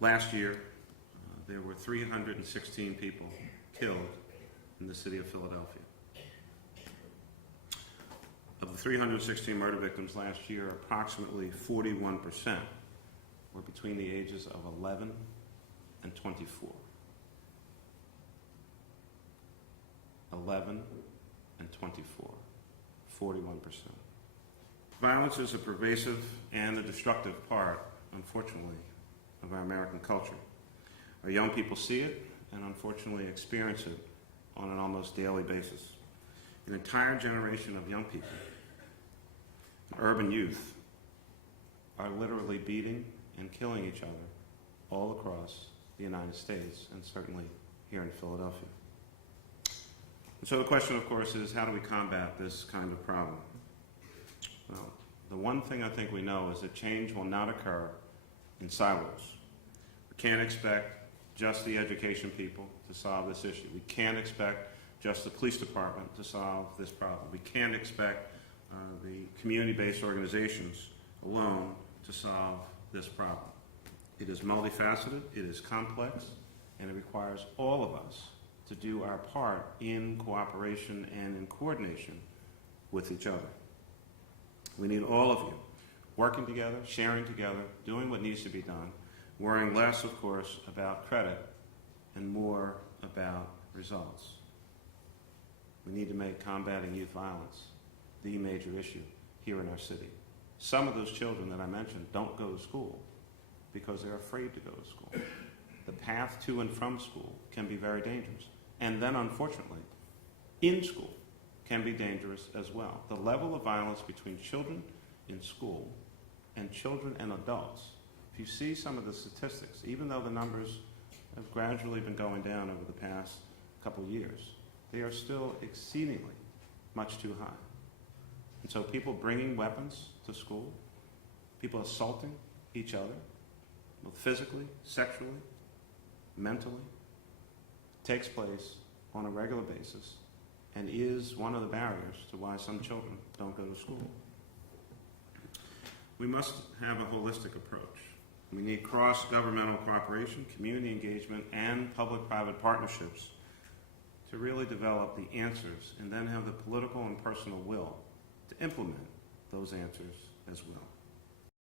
Last year, there were 316 people killed in the city of Philadelphia. Of the 316 murder victims last year, approximately 41% were between the ages of 11 and 24. 11 and 24, 41%. Violence is a pervasive and a destructive part, unfortunately, of our American culture. Our young people see it and unfortunately experience it on an almost daily basis. An entire generation of young people, urban youth, are literally beating and killing each other all across the United States and certainly here in Philadelphia. And so the question, of course, is how do we combat this kind of problem? Well, the one thing I think we know is that change will not occur in silos. We can't expect just the education people to solve this issue. We can't expect just the police department to solve this problem. We can't expect the community-based organizations alone to solve this problem. It is multifaceted, it is complex, and it requires all of us to do our part in cooperation and in coordination with each other. We need all of you working together, sharing together, doing what needs to be done, worrying less, of course, about credit and more about results. We need to make combating youth violence the major issue here in our city. Some of those children that I mentioned don't go to school because they're afraid to go to school. The path to and from school can be very dangerous. And then, unfortunately, in school can be dangerous as well. The level of violence between children in school and children and adults, if you see some of the statistics, even though the numbers have gradually been going down over the past couple of years, they are still exceedingly much too high. And so people bringing weapons to school, people assaulting each other, both physically, sexually, mentally, takes place on a regular basis and is one of the barriers to why some children don't go to school. We must have a holistic approach. We need cross-governmental cooperation, community engagement, and public-private partnerships to really develop the answers and then have the political and personal will to implement those answers as well.